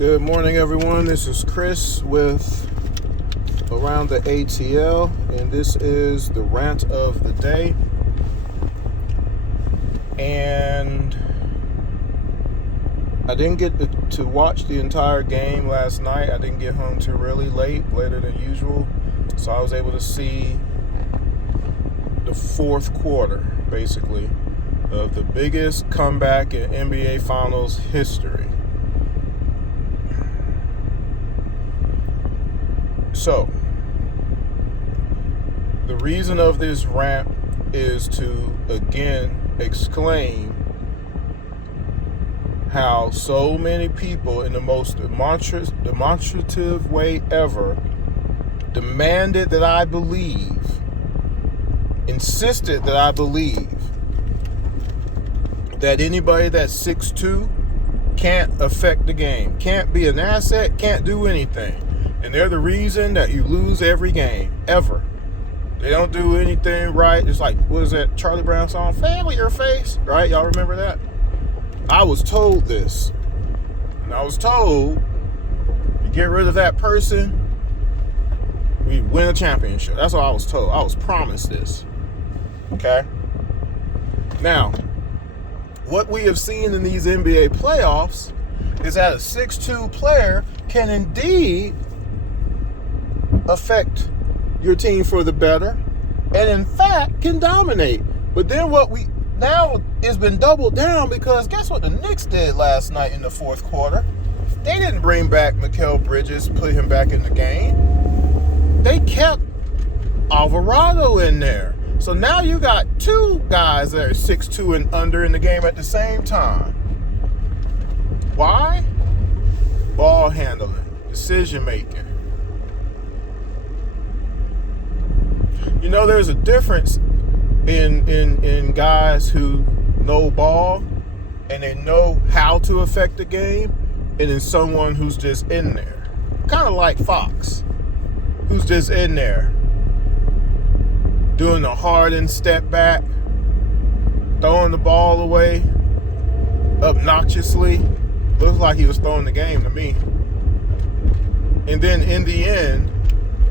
Good morning, everyone. This is Chris with Around the ATL, and this is the rant of the day. And I didn't get to watch the entire game last night. I didn't get home too really later than usual. So I was able to see the fourth quarter, basically, of the biggest comeback in NBA Finals history. So, the reason of this rant is to, again, exclaim how so many people in the most demonstrative way ever demanded that I believe, insisted that I believe, that anybody that's 6'2" can't affect the game, can't be an asset, can't do anything. And they're the reason that you lose every game, ever. They don't do anything right. It's like, what is that Charlie Brown song? Fan with your face, right? Y'all remember that? I was told this. And I was told, you get rid of that person, we win a championship. That's what I was told. I was promised this. Okay? Now, what we have seen in these NBA playoffs is that a 6'2" player can indeed affect your team for the better, and in fact can dominate. But then what we now has been doubled down, because guess what the Knicks did last night in the fourth quarter? They didn't bring back Mikal Bridges, put him back in the game. They kept Alvarado in there. So now you got two guys that are 6'2" and under in the game at the same time. Why? Ball handling, decision making. You know, there's a difference in guys who know ball and they know how to affect the game, and in someone who's just in there. Kind of like Fox, who's just in there doing the Harden step back, throwing the ball away obnoxiously. Looks like he was throwing the game to me. And then in the end,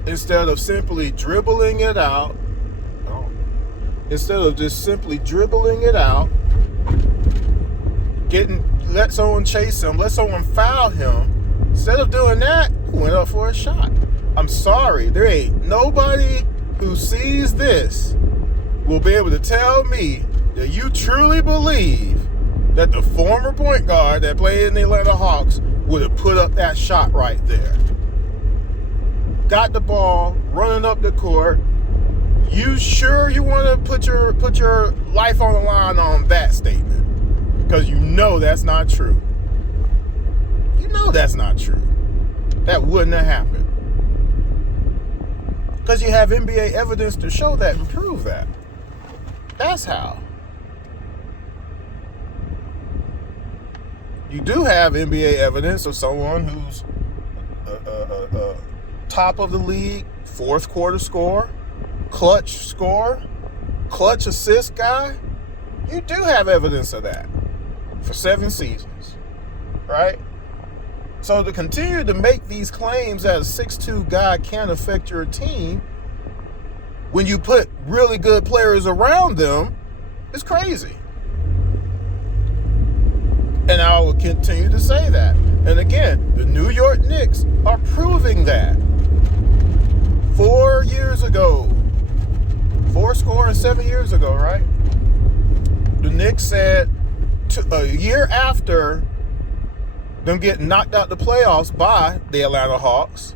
instead of simply dribbling it out, instead of just simply dribbling it out, let someone chase him, let someone foul him, instead of doing that, he went up for a shot. I'm sorry, there ain't nobody who sees this will be able to tell me that you truly believe that the former point guard that played in the Atlanta Hawks would have put up that shot right there. Got the ball, running up the court. You sure you want to put your life on the line on that statement? Because you know that's not true. You know that's not true. That wouldn't have happened. Because you have NBA evidence to show that and prove that. That's how. You do have NBA evidence of someone who's top of the league, fourth quarter score, clutch assist guy. You do have evidence of that for 7 seasons, right? So to continue to make these claims that a 6'2" guy can't affect your team when you put really good players around them is crazy. And I will continue to say that. And again, the New York Knicks are proving that. 4 years ago, 7 years ago, right? The Knicks said a year after them getting knocked out the playoffs by the Atlanta Hawks,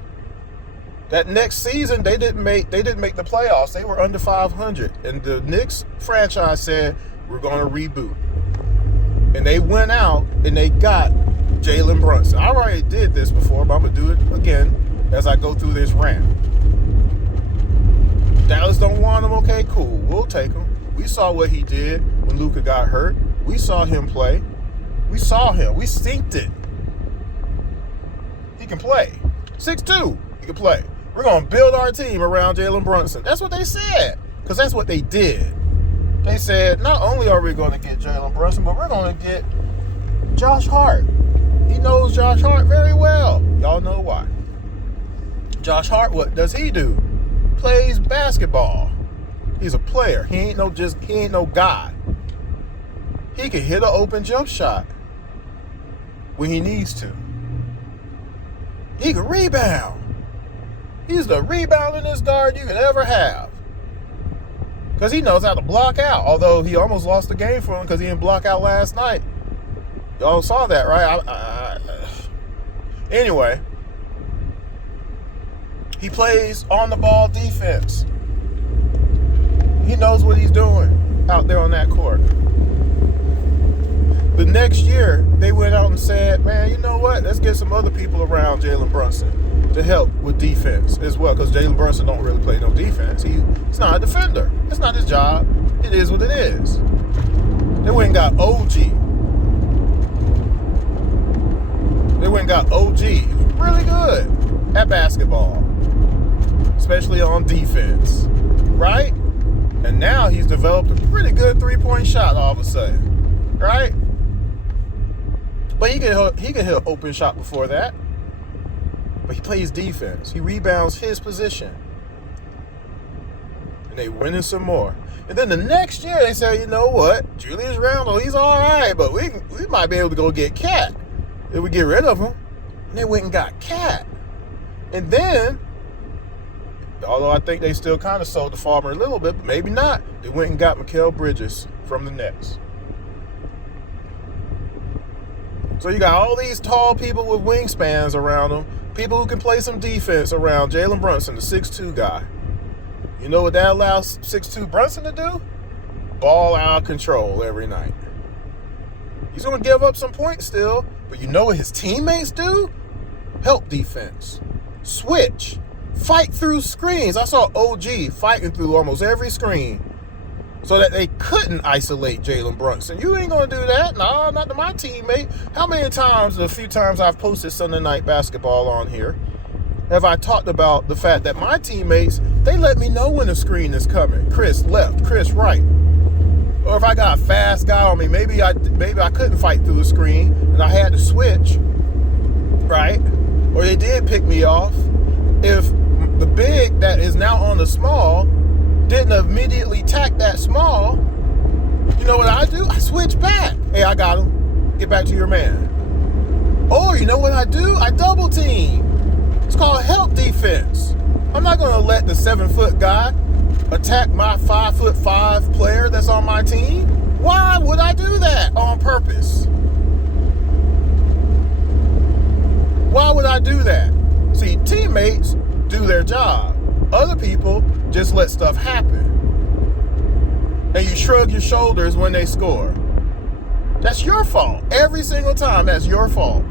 that next season they didn't make the playoffs. They were under 500, and the Knicks franchise said, we're going to reboot. And they went out and they got Jalen Brunson. I already did this before, but I'm going to do it again as I go through this rant. Dallas don't want him. Okay, cool. We'll take him. We saw what he did when Luka got hurt. We saw him play. We saw him. We synced it. He can play. 6'2", he can play. We're going to build our team around Jalen Brunson. That's what they said, because that's what they did. They said, not only are we going to get Jalen Brunson, but we're going to get Josh Hart. He knows Josh Hart very well. all know why. Josh Hart, what does he do? Plays basketball. He's a player. He ain't no god. He can hit an open jump shot when he needs to. He can rebound. He's the reboundingest guard you could ever have. Because he knows how to block out. Although he almost lost the game for him because he didn't block out last night. Y'all saw that, right? Anyway, he plays on the ball defense. He knows what he's doing out there on that court. The next year, they went out and said, man, you know what? Let's get some other people around Jalen Brunson to help with defense as well, because Jalen Brunson don't really play no defense. He's not a defender. It's not his job. It is what it is. They went and got OG. He's really good at basketball, especially on defense, right? And now he's developed a pretty good three-point shot all of a sudden, right? But he can hit an open shot before that. But he plays defense. He rebounds his position. And they winning some more. And then the next year they say, you know what? Julius Randle, he's all right, but we might be able to go get Cat if we get rid of him. And they went and got Cat. And then, although I think they still kind of sold the farmer a little bit, but maybe not, they went and got Mikal Bridges from the Nets. So you got all these tall people with wingspans around them, people who can play some defense around Jalen Brunson, the 6'2 guy. You know what that allows 6'2 Brunson to do? Ball out of control every night. He's going to give up some points still, but you know what his teammates do? Help defense. Switch. Fight through screens. I saw OG fighting through almost every screen so that they couldn't isolate Jalen Brunson. You ain't going to do that. No, not to my teammate. How many times, the few times I've posted Sunday Night Basketball on here, have I talked about the fact that my teammates, they let me know when the screen is coming. Chris left, Chris right. Or if I got a fast guy on me, maybe I couldn't fight through the screen and I had to switch, right? Or they did pick me off. If the big that is now on the small didn't immediately tack that small, you know what I do? I switch back. Hey, I got him. Get back to your man. Or you know what I do? I double team. It's called help defense. I'm not going to let the 7-foot guy attack my 5'5" player that's on my team. Why would I do that on purpose? Why would I do that? See, teammates do their job. Other people just let stuff happen. And you shrug your shoulders when they score. That's your fault. Every single time, that's your fault.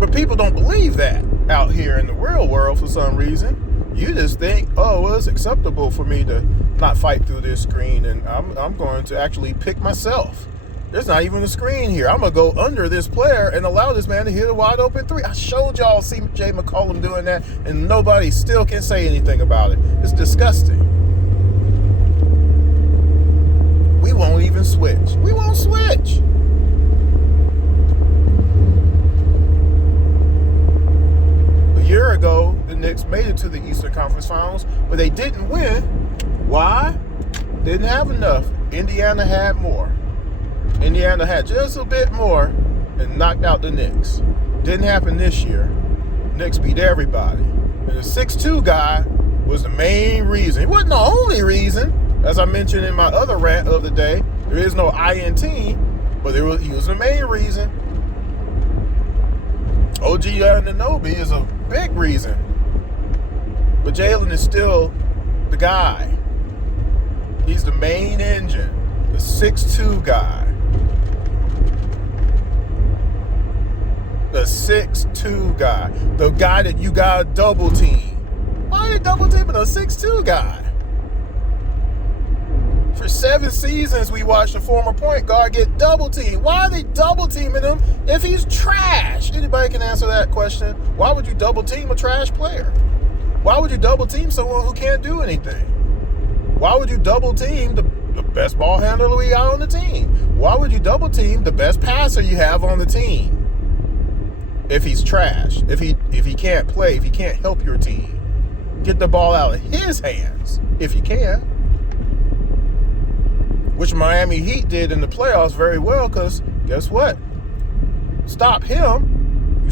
But people don't believe that out here in the real world for some reason. You just think, oh, well, it's acceptable for me to not fight through this screen, and I'm going to actually pick myself. There's not even a screen here. I'm going to go under this player and allow this man to hit a wide open three. I showed y'all CJ McCollum doing that, and nobody still can say anything about it. It's disgusting. We won't even switch. We won't switch. A year ago, the Knicks made it to the Eastern Conference Finals, but they didn't win. Why? Didn't have enough. Indiana had more. Indiana had just a bit more and knocked out the Knicks. Didn't happen this year. Knicks beat everybody. And the 6'2 guy was the main reason. It wasn't the only reason. As I mentioned in my other rant of the day, there is no INT, but he was the main reason. OG Anunoby is a big reason. But Jalen is still the guy. He's the main engine, the 6'2 guy. The 6'2 guy. The guy that you got to double team. Why are you double teaming a 6'2 guy? For 7 seasons, we watched a former point guard get double teamed. Why are they double teaming him if he's trash? Anybody can answer that question. Why would you double team a trash player? Why would you double team someone who can't do anything? Why would you double team the best ball handler we got on the team? Why would you double team the best passer you have on the team? if he's trash, if he can't play, if he can't help your team. Get the ball out of his hands if you can. Which Miami Heat did in the playoffs very well, because guess what? Stop him, you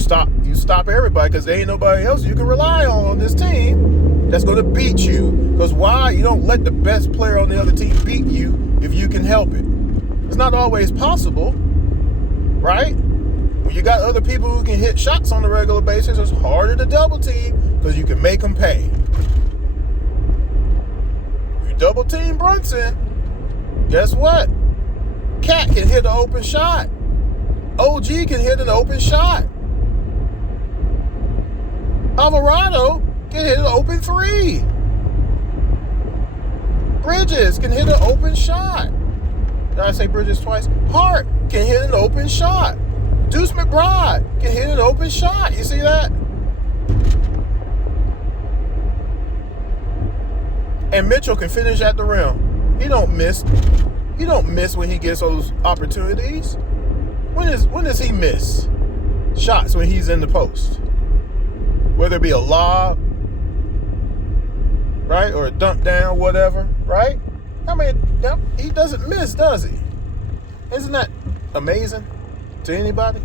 stop everybody, because there ain't nobody else you can rely on this team that's going to beat you. Because why? You don't let the best player on the other team beat you if you can help it. It's not always possible, right? When you got other people who can hit shots on a regular basis, it's harder to double team because you can make them pay. If you double team Brunson, guess what? Cat can hit an open shot. OG can hit an open shot. Alvarado can hit an open three. Bridges can hit an open shot. Did I say Bridges twice? Hart can hit an open shot. Deuce McBride can hit an open shot. You see that? And Mitchell can finish at the rim. He don't miss. He don't miss when he gets those opportunities. When does he miss shots when he's in the post? Whether it be a lob, right, or a dunk down, whatever, right? I mean, he doesn't miss, does he? Isn't that amazing to anybody?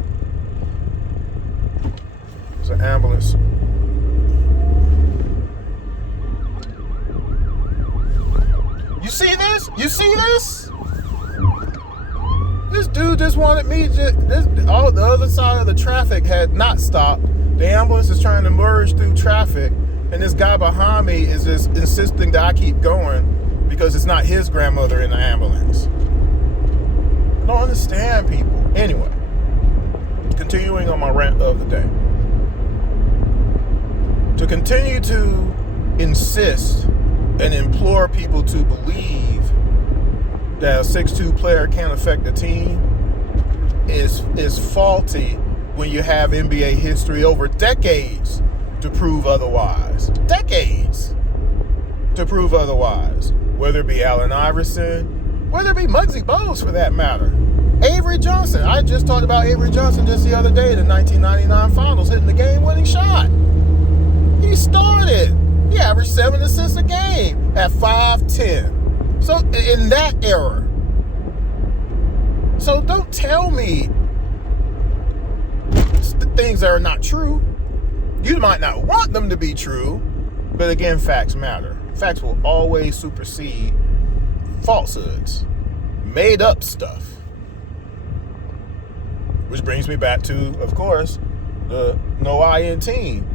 It's an ambulance. You see this? You see this? This dude just wanted me all the other side of the traffic had not stopped. The ambulance is trying to merge through traffic, and this guy behind me is just insisting that I keep going because it's not his grandmother in the ambulance. I don't understand people. Anyway, continuing on my rant of the day. To continue to insist and implore people to believe that a 6'2" player can't affect the team is faulty when you have NBA history over decades to prove otherwise. Decades to prove otherwise. Whether it be Allen Iverson, whether it be Muggsy Bogues for that matter. Avery Johnson. I just talked about Avery Johnson just the other day in the 1999 finals, hitting the game-winning shot. He started. He averaged 7 assists a game at 5'10". So in that era. So don't tell me things that are not true. You might not want them to be true, but again, facts matter. Facts will always supersede falsehoods, made up stuff. Which brings me back to, of course, the no I in team.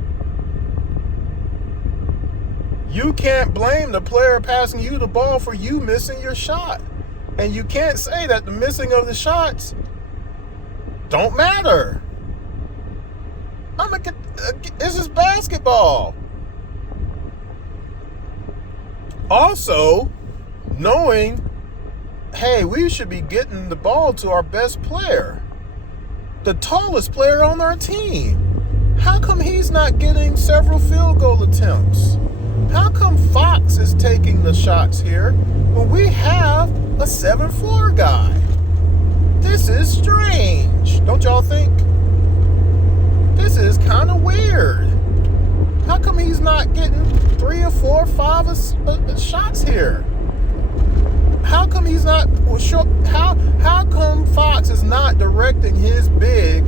You can't blame the player passing you the ball for you missing your shot. And you can't say that the missing of the shots don't matter. This is basketball. Also, knowing, hey, we should be getting the ball to our best player, the tallest player on our team. How come he's not getting several field goal attempts? How come Fox is taking the shots here when we have a 7'4" guy? This is strange, don't y'all think? This is kind of weird. How come he's not getting 3 or 4 or 5 shots here? How come he's not? How come Fox is not directing his big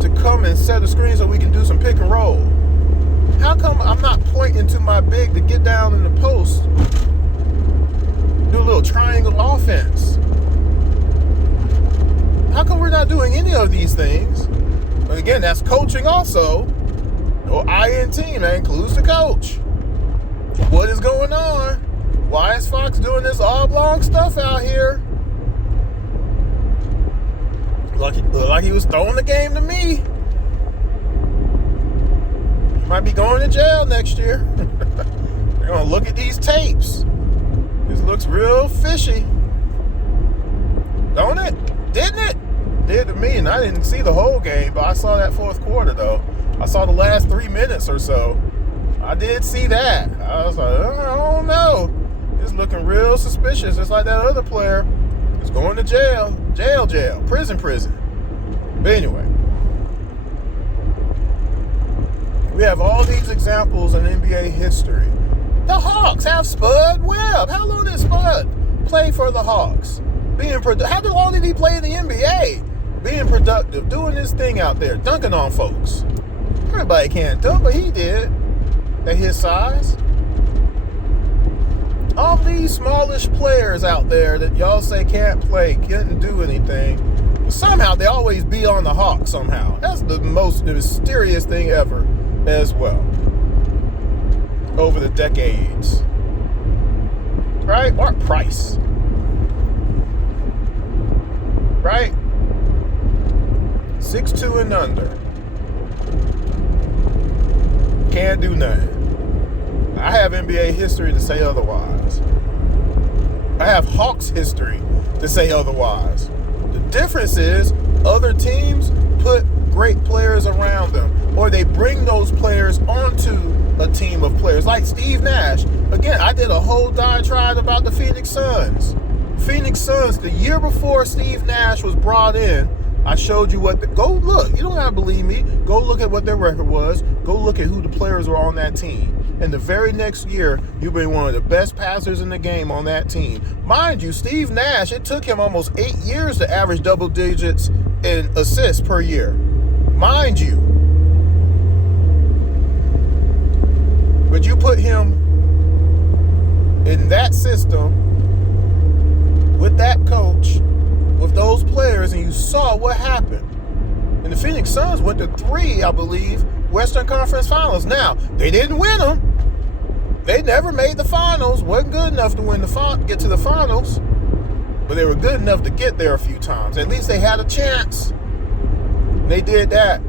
to come and set a screen so we can do some pick and roll? How come I'm not pointing to my big to get down in the post, do a little triangle offense? How come we're not doing any of these things? But again, that's coaching also. No I in team, that includes the coach. What is going on? Why is Fox doing this oblong stuff out here? Looked like he was throwing the game to me. Might be going to jail next year. They're going to look at these tapes. This looks real fishy. Don't it? Didn't it? Did to me, and I didn't see the whole game, but I saw that fourth quarter, though. I saw the last 3 minutes or so. I did see that. I was like, I don't know. It's looking real suspicious. It's like that other player is going to jail. Jail. Prison. But anyway. We have all these examples in NBA history. The Hawks have Spud Webb. How long did Spud play for the Hawks? How long did he play in the NBA? Being productive, doing this thing out there, dunking on folks. Everybody can't dunk, but he did at his size. All these smallish players out there that y'all say can't play, can't do anything, somehow they always be on the Hawks somehow. That's the most mysterious thing ever as well. Over the decades. Right? Mark Price. Right? 6'2" and under. Can't do nothing. I have NBA history to say otherwise. I have Hawks history to say otherwise. The difference is other teams put great players around them, or they bring those players onto a team of players like Steve Nash. Again, I did a whole diatribe about the Phoenix Suns. Phoenix Suns, the year before Steve Nash was brought in, I showed you go look. You don't have to believe me. Go look at what their record was. Go look at who the players were on that team. And the very next year, you've been one of the best passers in the game on that team. Mind you, Steve Nash, it took him almost 8 years to average double digits in assists per year. Mind you. But you put him in that system with that coach, with those players, and you saw what happened. And the Phoenix Suns went to 3, I believe, Western Conference Finals. Now, they didn't win them. They never made the finals. Wasn't good enough to get to the finals. But they were good enough to get there a few times. At least they had a chance. And they did that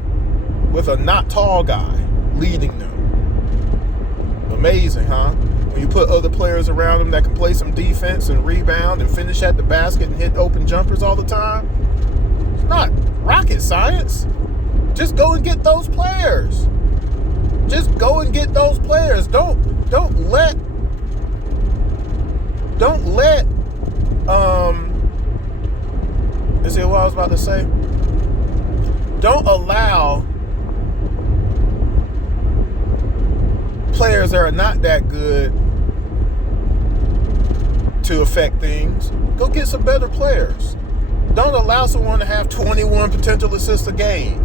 with a not tall guy leading them. Amazing, huh? When you put other players around them that can play some defense and rebound and finish at the basket and hit open jumpers all the time. It's not rocket science. Just go and get those players. Just go and get those players. Don't let is it what I was about to say? Don't allow players that are not that good to affect things. Go get some better players. Don't allow someone to have 21 potential assists a game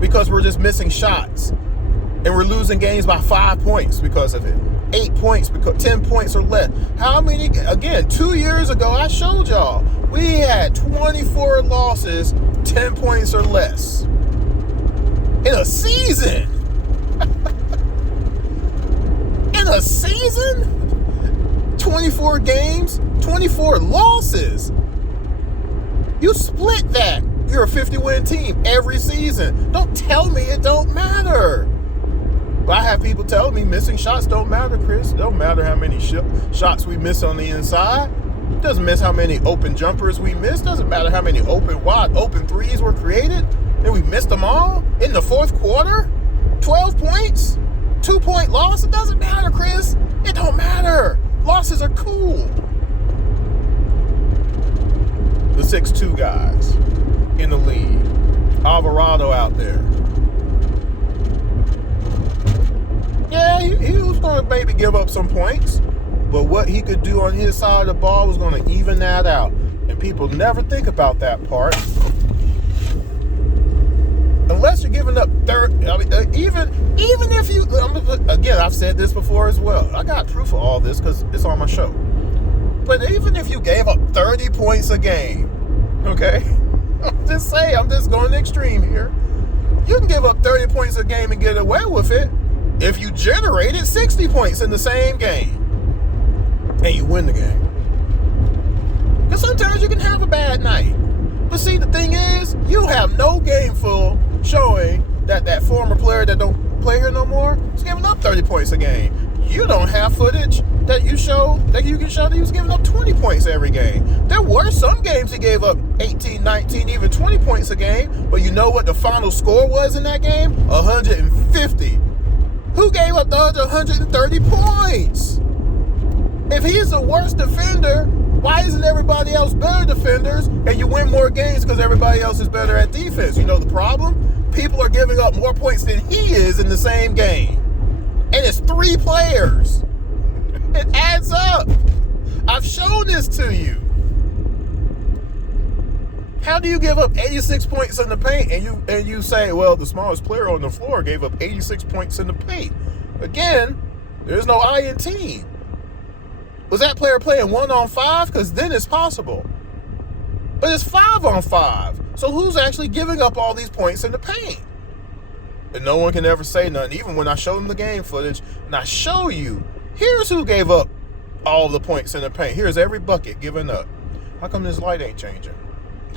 because we're just missing shots and we're losing games by 5 points because of it. 8 points, because 10 points or less. How many? Again, 2 years ago, I showed y'all we had 24 losses, 10 points or less in a season. In a season, 24 games, 24 losses. You split that. You're a 50-win team every season. Don't tell me it don't matter. But I have people telling me missing shots don't matter, Chris. It don't matter how many shots we miss on the inside. It doesn't matter how many open jumpers we miss. Doesn't matter how many wide open threes were created. And we missed them all in the fourth quarter. 12 points. 2-point loss. It doesn't matter, Chris. It don't matter. Losses are cool. The 6'2" guys in the league. Alvarado out there. Yeah, he was going to maybe give up some points, but what he could do on his side of the ball was going to even that out. And people never think about that part. Unless you're giving up even if you, again, I've said this before as well. I got proof of all this because it's on my show. But even if you gave up 30 points a game, okay? I'm just going extreme here. You can give up 30 points a game and get away with it if you generated 60 points in the same game and you win the game. Because sometimes you can have a bad night. But see, the thing is, you have no game full showing that former player that don't play here no more is giving up 30 points a game. You don't have footage that you can show that he was giving up 20 points every game. There were some games he gave up 18, 19, even 20 points a game, but you know what the final score was in that game? 150. Who gave up the other 130 points? If he's the worst defender Why isn't everybody else better defenders and you win more games because everybody else is better at defense? You know the problem? People are giving up more points than he is in the same game. And it's 3 players. It adds up. I've shown this to you. How do you give up 86 points in the paint and you say, well, the smallest player on the floor gave up 86 points in the paint? Again, there's no I in team. Was that player playing 1-on-5? Because then it's possible. But it's 5-on-5. So who's actually giving up all these points in the paint? And no one can ever say nothing. Even when I show them the game footage and I show you, here's who gave up all the points in the paint. Here's every bucket given up. How come this light ain't changing?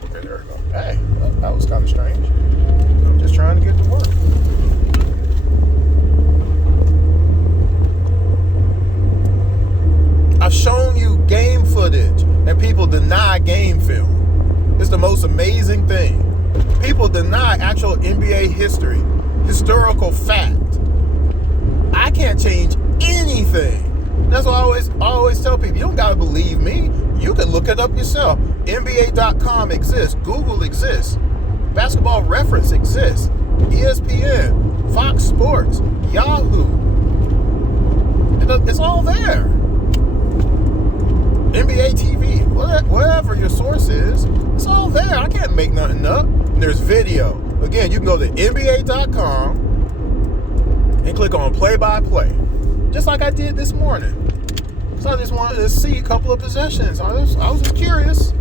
Okay, there we go. Hey, that was kind of strange. I'm just trying to get to work. I've shown you game footage and people deny game film. It's the most amazing thing. People deny actual NBA history, historical fact. I can't change anything. That's why I always tell people, you don't got to believe me. You can look it up yourself. NBA.com exists. Google exists. Basketball Reference exists. ESPN, Fox Sports, Yahoo. It's all there. NBA TV, whatever your source is, it's all there. I can't make nothing up. And there's video. Again, you can go to NBA.com and click on play-by-play, just like I did this morning. So I just wanted to see a couple of possessions. I was just curious.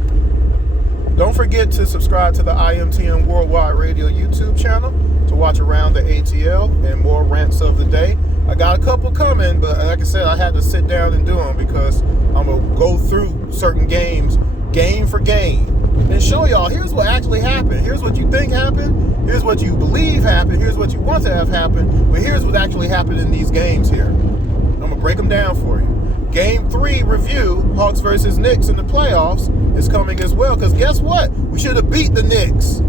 Don't forget to subscribe to the IMTM Worldwide Radio YouTube channel to watch Around the ATL and more rants of the day. I got a couple coming, but like I said, I had to sit down and do them because I'm going to go through certain games, game for game, and show y'all, here's what actually happened. Here's what you think happened. Here's what you believe happened. Here's what you want to have happen. But here's what actually happened in these games here. I'm going to break them down for you. Game 3 review, Hawks versus Knicks in the playoffs, is coming as well. Because guess what? We should have beat the Knicks.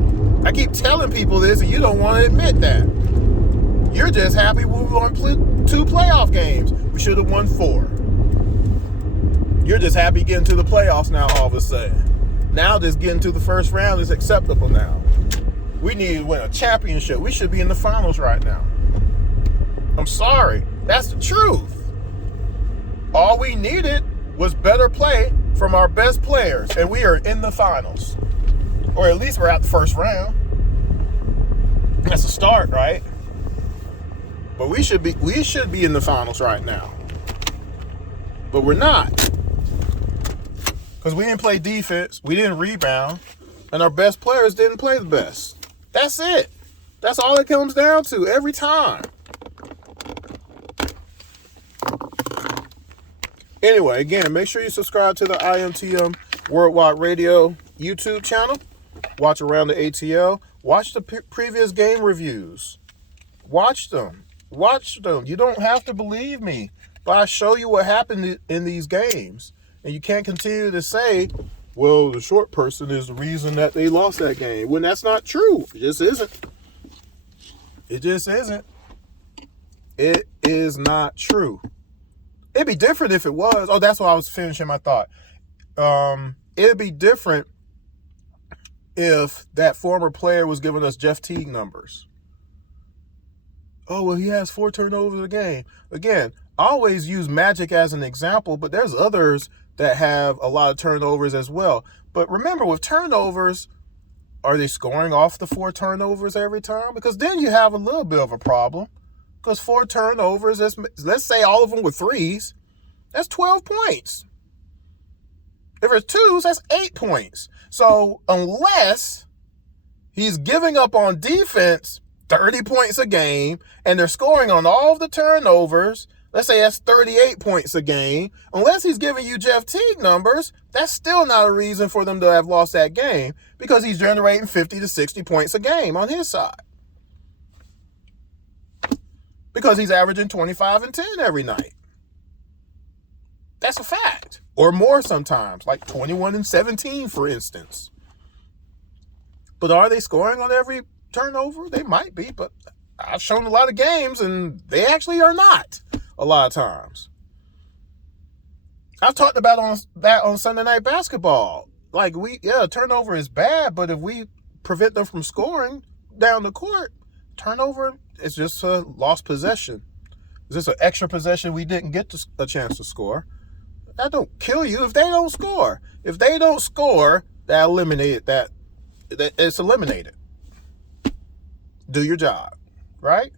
I keep telling people this, and you don't want to admit that. You're just happy we won 2 playoff games. We should have won 4. You're just happy getting to the playoffs now all of a sudden. Now just getting to the first round is acceptable now. We need to win a championship. We should be in the finals right now. I'm sorry. That's the truth. All we needed was better play from our best players, and we are in the finals. Or at least we're at the first round. That's a start, right? But we should be in the finals right now. But we're not. Because we didn't play defense, we didn't rebound, and our best players didn't play the best. That's it. That's all it comes down to every time. Anyway, again, make sure you subscribe to the IMTM Worldwide Radio YouTube channel. Watch Around the ATL. Watch the previous game reviews. Watch them. Watch them. You don't have to believe me, but I show you what happened in these games. And you can't continue to say, well, the short person is the reason that they lost that game. When that's not true. It just isn't. It just isn't. It is not true. It'd be different if it was. Oh, that's why I was finishing my thought. It'd be different if that former player was giving us Jeff Teague numbers. Oh, well, he has 4 turnovers a game. Again, I always use Magic as an example, but there's others that have a lot of turnovers as well. But remember, with turnovers, are they scoring off the 4 turnovers every time? Because then you have a little bit of a problem. Because 4 turnovers, let's say all of them were 3s, that's 12 points. If it's 2s, that's 8 points. So unless he's giving up on defense 30 points a game and they're scoring on all of the turnovers, let's say that's 38 points a game, unless he's giving you Jeff Teague numbers, that's still not a reason for them to have lost that game because he's generating 50 to 60 points a game on his side. Because he's averaging 25 and 10 every night. That's a fact. Or more sometimes, like 21 and 17, for instance. But are they scoring on every turnover? They might be, but I've shown a lot of games, and they actually are not a lot of times. I've talked about that on Sunday Night Basketball. Like, turnover is bad, but if we prevent them from scoring down the court, turnover is just a lost possession. It's just an extra possession we didn't get a chance to score. That don't kill you if they don't score. If they don't score, that it's eliminated. Do your job, right?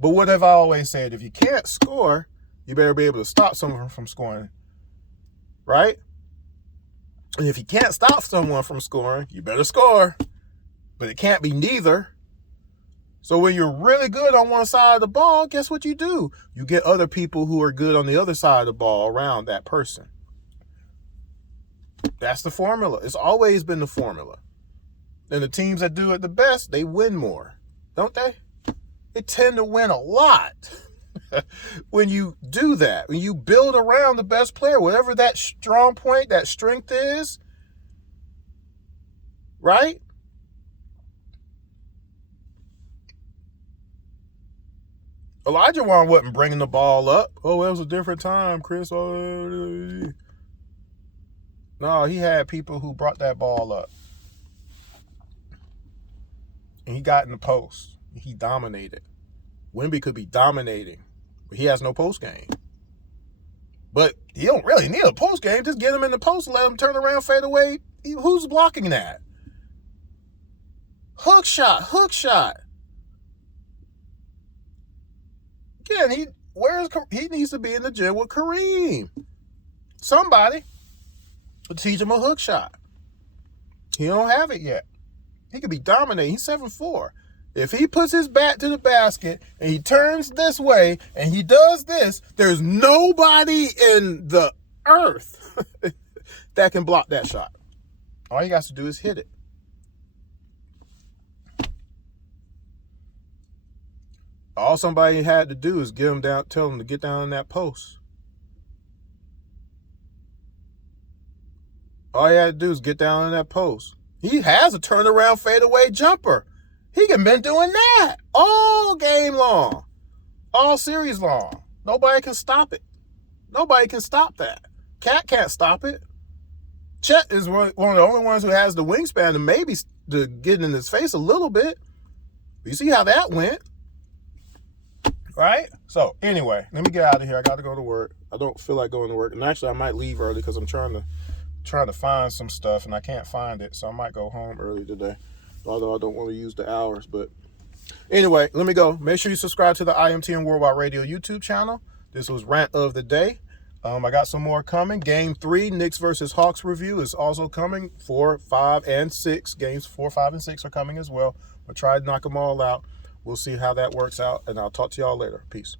But what have I always said? If you can't score, you better be able to stop someone from scoring, right? And if you can't stop someone from scoring, you better score. But it can't be neither. So when you're really good on one side of the ball, guess what you do? You get other people who are good on the other side of the ball around that person. That's the formula. It's always been the formula. And the teams that do it the best, they win more, don't they? They tend to win a lot when you do that. When you build around the best player, whatever that strong point, that strength is, right? Olajuwon wasn't bringing the ball up. Oh, it was a different time, Chris. No, he had people who brought that ball up. And he got in the post. He dominated. Wemby could be dominating, but he has no post game. But you don't really need a post game. Just get him in the post and let him turn around, fade away. Who's blocking that? Hook shot. Again, he needs to be in the gym with Kareem. Somebody to teach him a hook shot. He don't have it yet. He could be dominating. He's 7'4". If he puts his back to the basket and he turns this way and he does this, there's nobody in the earth that can block that shot. All he has to do is hit it. All somebody had to do is tell him to get down in that post. All he had to do is get down in that post. He has a turnaround fadeaway jumper. He can been doing that all game long, all series long. Nobody can stop it. Nobody can stop that. Cat can't stop it. Chet is one of the only ones who has the wingspan to maybe to get in his face a little bit. You see how that went, right? So anyway, let me get out of here. I got to go to work. I don't feel like going to work, and actually I might leave early because I'm trying to find some stuff and I can't find it, so I might go home early today. Although I don't want to use the hours, but anyway, let me go. Make sure you subscribe to the IMTN Worldwide Radio YouTube channel. This was Rant of the Day. I got some more coming. Game 3, Knicks versus Hawks review is also coming. 4, 5, and 6. Games 4, 5, and 6 are coming as well. I'll try to knock them all out. We'll see how that works out, and I'll talk to y'all later. Peace.